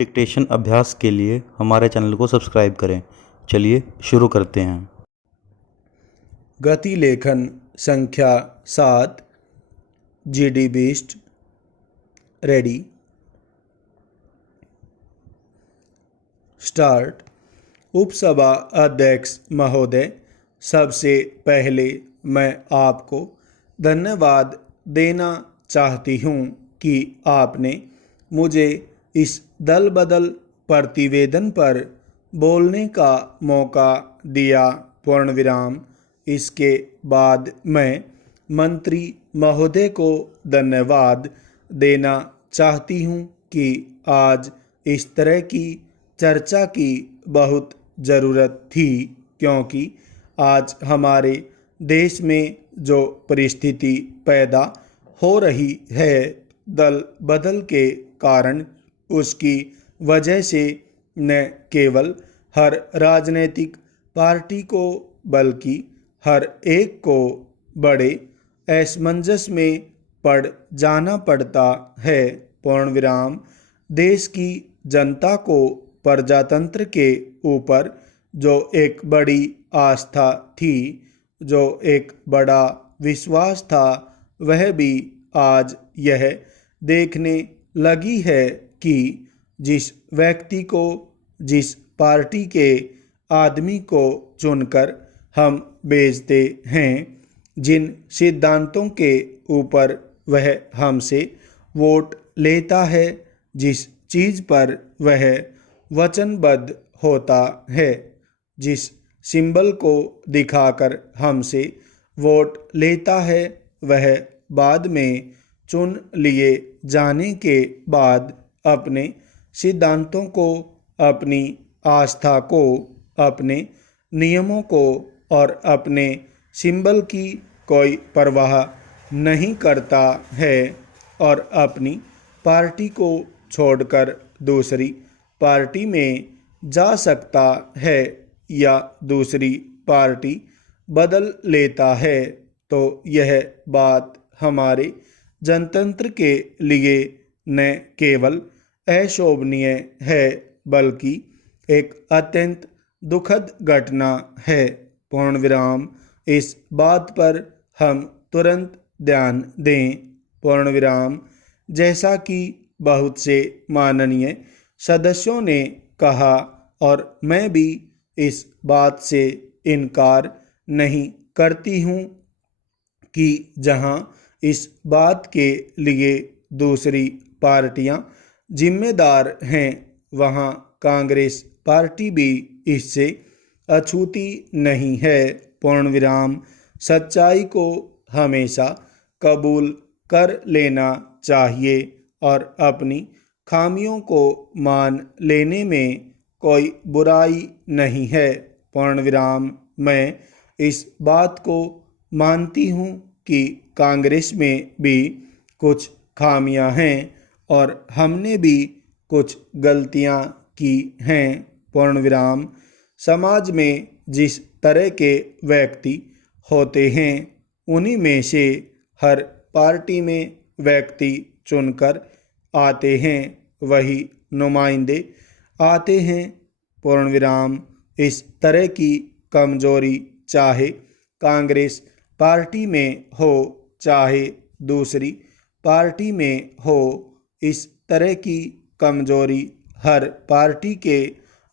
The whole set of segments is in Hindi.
डिक्टेशन अभ्यास के लिए हमारे चैनल को सब्सक्राइब करें। चलिए शुरू करते हैं। गति लेखन संख्या 7 GD बीस्ट रेडी स्टार्ट। उपसभा अध्यक्ष महोदय, सबसे पहले मैं आपको धन्यवाद देना चाहती हूँ कि आपने मुझे इस दल बदल प्रतिवेदन पर बोलने का मौका दिया। पूर्ण विराम। इसके बाद मैं मंत्री महोदय को धन्यवाद देना चाहती हूँ कि आज इस तरह की चर्चा की बहुत ज़रूरत थी, क्योंकि आज हमारे देश में जो परिस्थिति पैदा हो रही है दल बदल के कारण, उसकी वजह से न केवल हर राजनीतिक पार्टी को बल्कि हर एक को बड़े असमंजस में पड़ जाना पड़ता है। पूर्ण विराम। देश की जनता को प्रजातंत्र के ऊपर जो एक बड़ी आस्था थी, जो एक बड़ा विश्वास था, वह भी आज यह देखने लगी है कि जिस व्यक्ति को, जिस पार्टी के आदमी को चुनकर हम भेजते हैं, जिन सिद्धांतों के ऊपर वह हमसे वोट लेता है, जिस चीज़ पर वह वचनबद्ध होता है, जिस सिंबल को दिखाकर हमसे वोट लेता है, वह बाद में चुन लिए जाने के बाद अपने सिद्धांतों को, अपनी आस्था को, अपने नियमों को और अपने सिंबल की कोई परवाह नहीं करता है और अपनी पार्टी को छोड़कर दूसरी पार्टी में जा सकता है या दूसरी पार्टी बदल लेता है, तो यह बात हमारे जनतंत्र के लिए न केवल अशोभनीय है बल्कि एक अत्यंत दुखद घटना है। पूर्ण विराम। इस बात पर हम तुरंत ध्यान दें। पूर्ण विराम। जैसा कि बहुत से माननीय सदस्यों ने कहा और मैं भी इस बात से इनकार नहीं करती हूँ कि जहाँ इस बात के लिए दूसरी पार्टियां जिम्मेदार हैं, वहां कांग्रेस पार्टी भी इससे अछूती नहीं है। पूर्ण विराम। सच्चाई को हमेशा कबूल कर लेना चाहिए और अपनी खामियों को मान लेने में कोई बुराई नहीं है। पूर्ण विराम। मैं इस बात को मानती हूँ कि कांग्रेस में भी कुछ खामियां हैं और हमने भी कुछ गलतियां की हैं। पूर्ण विराम। समाज में जिस तरह के व्यक्ति होते हैं, उन्हीं में से हर पार्टी में व्यक्ति चुनकर आते हैं, वही नुमाइंदे आते हैं। पूर्ण विराम। इस तरह की कमजोरी चाहे कांग्रेस पार्टी में हो, चाहे दूसरी पार्टी में हो, इस तरह की कमजोरी हर पार्टी के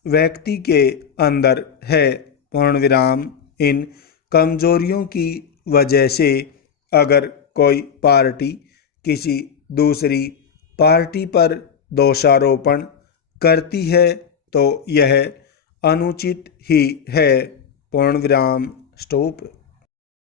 व्यक्ति के अंदर है। पूर्ण विराम। इन कमजोरियों की वजह से अगर कोई पार्टी किसी दूसरी पार्टी पर दोषारोपण करती है तो यह अनुचित ही है। पूर्ण विराम। स्टॉप।